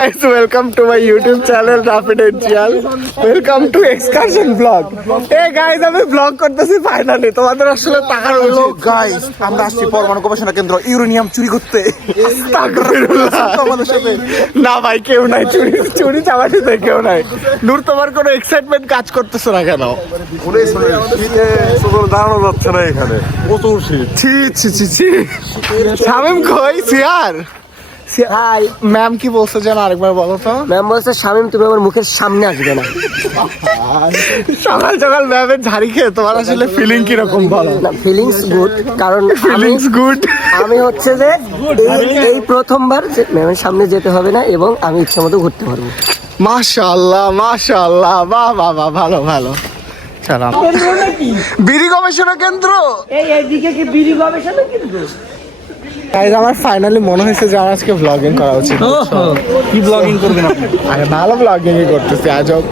Guys, welcome to my YouTube channel Rapidential. Welcome to Excursion Vlog. Hey guys, আমি vlog করতেছি finally. তোমাদের আসলে টাকার হ্যালো গাইস, আমরা আসছি পরমাণু গবেষণা কেন্দ্র ইউরেনিয়াম চুরি করতে। আমাদের সাথে না ভাই কেউ নাই, চুরি চামাটিতে কেউ নাই। নূর তোমার কোনো এক্সাইটমেন্ট কাজ করতেছ না কেন? শীতে শুধু দাঁড়ানো যাচ্ছে না এখানে, প্রচুর শীত। ছি শামিম কই সিয়ার? হাই ম্যাম কি বলছো যেন আরেকবার বলো তো। ম্যাম বলছে শামিম তুমি আমার মুখের সামনে আসবে না। সকাল সকাল ম্যামের ঝাড়ি খেয়ে তোমার আসলে ফিলিং কিরকম বলো? ফিলিংস গুড, কারণ ফিলিংস গুড। আমি হচ্ছে যে এই প্রথমবার ম্যামের সামনে যেতে হবে না এবং আমি ইচ্ছা মতো ঘুরতে পারবো। মাশাআল্লাহ মাশাআল্লাহ, বাহ বাহ বাহ, ভালো ভালো। সালাম বিড়ি গবেষণা কেন্দ্র। এইদিকে কি বিড়ি গবেষণা কেন্দ্র? গাইস আমার ফাইনালি মনে হয়েছে যে আমার আজকে ব্লগিং করা উচিত। কি ব্লগিং করবেন আপনি? আরে ভালো ব্লগিং করতেছি আজব।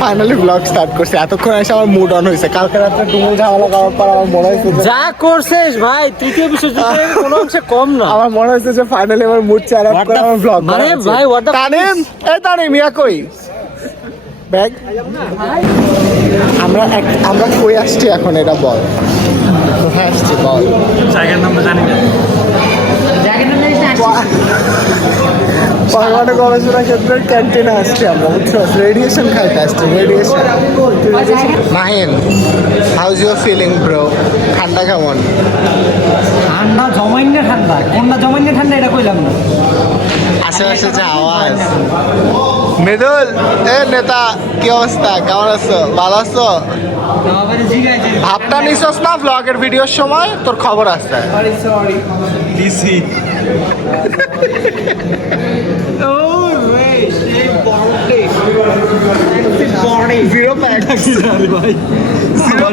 ফাইনালি ব্লগ স্টার্ট করছি, এতক্ষণ এসে আমার মুড অন হয়েছে। কালকে রাতে ডুমুর ঝামেলা করার পর আমার মনে হয়েছে যা করছিস ভাই তৃতীয় বিশ্বযুদ্ধের কোনো অংশে কম না। আমার মনে হয়েছে যে ফাইনালি আমার মুড চেয়ার আপ করে আমার ব্লগ মানে ভাই what the তানিম, এই তানিম মিয়া কই ব্যাগ? আমরা কই আসছি এখন এটা বল। কোথায় আসছি বল? জায়গার নাম জানি না। পরমাণু গবেষণা কেন্দ্রের ক্যান্টিনে আসছি আমরা, বুঝছো? রেডিয়েশন খাইতে আসছি, radiation. Mahin, how's your feeling bro? ঠান্ডা কেমন? ঠান্ডা জমাইন্য ঠান্ডা, কোনটা জমাইন্য ঠান্ডা এটা কইলাম না। আশেপাশে যে আওয়াজ। মৃদুল, এ নেতা কি অবস্থা, কেমন আছো? ভালো আছো? ভাবটা নিছস না ব্লগের ভিডিওর সময়? তোর খবর আছে? DC zero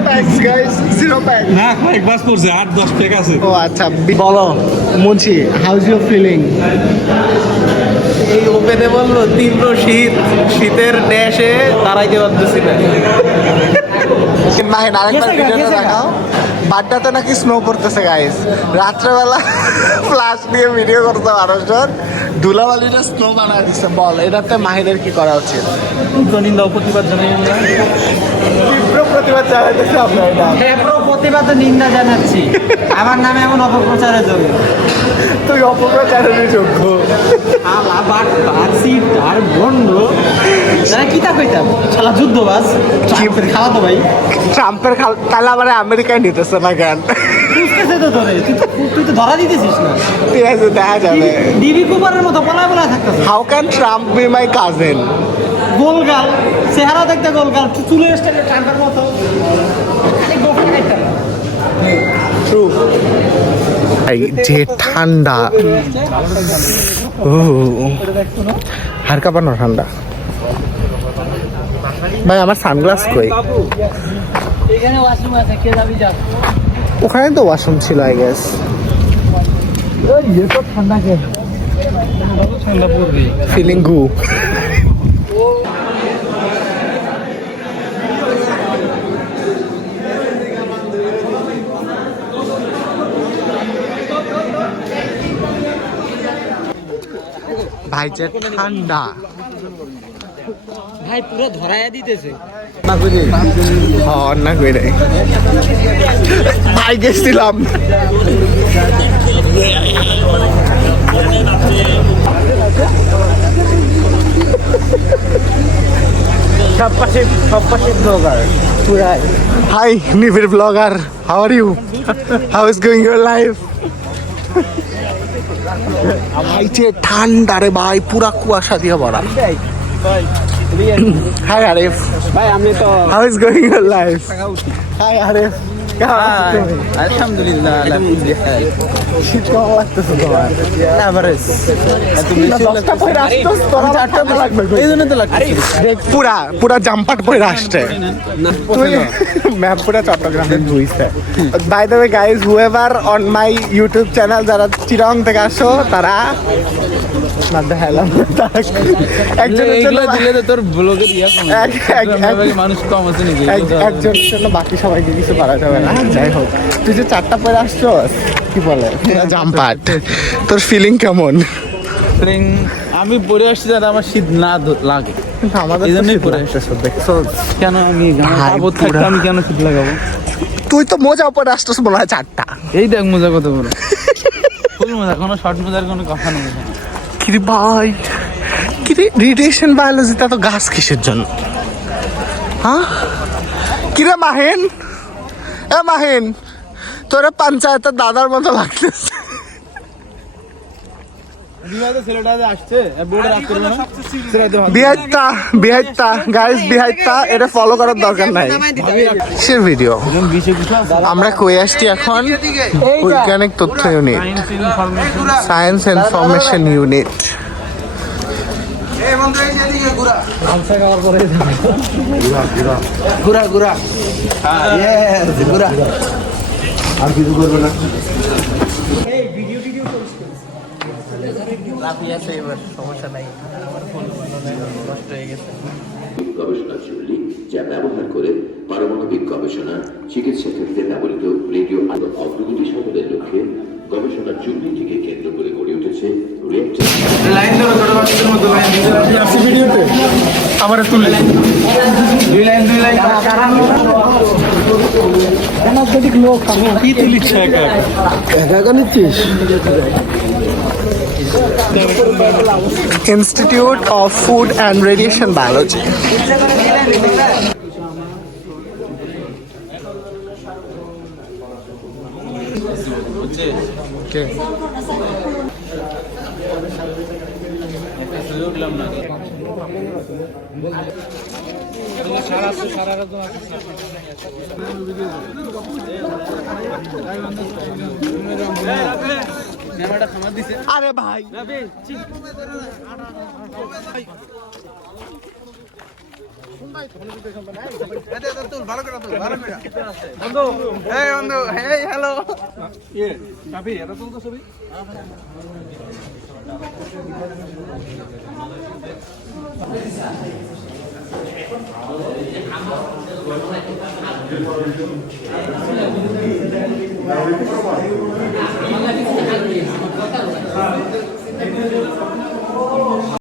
packs guys, zero packs. না কয়েক বাস পড়ছে, 8-10 টাকা আছে। ও আচ্ছা, বলো মুন্সি, হাউজ ইউর ফিলিং? এই ওপেনে বললো তীব্র শীত, শীতের ড্যাশে দাঁড়াইতে পারতেছি না। মাহিন আরেকবার ভিডিওটা দেখাও। বাড্ডাতে নাকি স্নো পড়তেছে গাইস। রাত্রেবেলা ফ্লাশ দিয়ে ভিডিও করতে মানুষজন ধুলাবালিটা স্নো বানায় দিচ্ছে। বল এটাতে মাহিনের কি করা উচিত? নিন্দা ও প্রতিবাদ জানাই আমরা। তীব্র প্রতিবাদ জানাইতেছে আমরা এটা। প্রতিবাদ নিন্দা জানাচ্ছি আমার নামে এমন অপপ্রচারের জন্য। তুই অপপ্রচারের যোগ্য। আর বন্ধ যারা কিতা কইতাম শালা যুদ্ধবাজ খাওয়া তো ভাই ট্রাম্পের তাহলে আবার আমেরিকায় নিতেছে না কেন? বুঝতেছে তো ধরে তুই তো ধরা দিতেছিস না। ঠিক আছে, দেখা যাবে। ডিবি কুপারের মতো পলায় পলায় থাকতেছে। How can Trump be my cousin? গোলগাল চেহারা দেখতে গোলগাল, চুলের স্টাইলে ট্রাম্পের মতো। ট্রু। যে ঠান্ডা, ও হাড় কাঁপানো ঠান্ডা। ভাই আমার সানগ্লাস কই? এখানে ওয়াশরুম আছে, কে যাবি যা। ওখানে তো ওয়াশরুম ছিল আই গেস। ঠান্ডা কে ঠান্ডা পড়বে। ফিলিং গু। ভাই যে ঠান্ডা ভাই পুরো ধরায়া দিতেছে। না করে ভাই গেছিলাম। সব পাশে ব্লগার পুরাই। Hi Nibir blogger, how are you? How is going your life? ভাই যে ঠান্ডা রে ভাই, পুরা কুয়াশা দিয়ে ভরা। হাই আরিফ, ভাই আমি তো how is going your life? Hi Arif, আলহামদুলিল্লাহ শীত কেমন লাগতেছে তোমার? এভারেজ। দশটা পরে আসতেছ, তোরা চারটা তো লাগবে। এই জন্য তো লাগছে। দেখ পুরা জাম্পাট পরে আসছে। তুই ম্যাপ পুরা চট্টগ্রামে ঘুরছে। By the way guys, however on my YouTube channel যারা চিরং থেকে আসো তারা না দেখালাম একজনের জন্য দিলে তো তোর ব্লগে দিয়া মানুষ কম আছে নাকি? একজনের জন্য বাকি সবাইকে কিছু করা যাবে না। যাই হোক, তুই যে চারটা পরে আসছো কি বলে জাম্পাট, তোর ফিলিং কেমন? আমি পরে আসছি যাতে আমার শীত না লাগে, কিন্তু আমাদের এই জন্যই পরে আসতেছে দেখছো। কেন আমি ভাই, আবদ্ধ থাকতে পুরা- আমি কেন শীত লাগাবো? তুই তো মোজা পরে আসতেছ মনে হয় 4টা। এই দেখ মজা কত বড়, ফুল মজা, কোনো শর্ট মজার কোনো কথা নেই এখানে। কিরে ভাই, কিরে রেডিয়েশন বায়োলজিতে এত গাছ কিসের জন্য? হ্যাঁ কিরে মাহিন, এ মাহিন, তোরা পঞ্চায়েতের দাদার মতো লাগতেছে। বিহাইতা গাইস, বিহাইতা, এটা ফলো করার দরকার নাই। সে ভিডিও আমরা কই আসছি এখন? বৈজ্ঞানিক তথ্য ইউনিট, সায়েন্স ইনফরমেশন ইউনিট। ঘুরা ঘুরা ঘুরা আর কিছু করবে না। গবেষণা চুল্লি, যা ব্যবহার করে পারমাণবিক গবেষণা, চিকিৎসা ক্ষেত্রে ব্যবহৃত রেডিও আলো অগ্রগতি সাধনের লক্ষ্যে গবেষণা চুল্লিটিকে কেন্দ্র করে গড়ে উঠেছে রিয়েক্টর। আমার তুলে কি তুলিস একা একা নিচ্ছিস? Institute of Food and Radiation Biology. Okay. আরে ভাই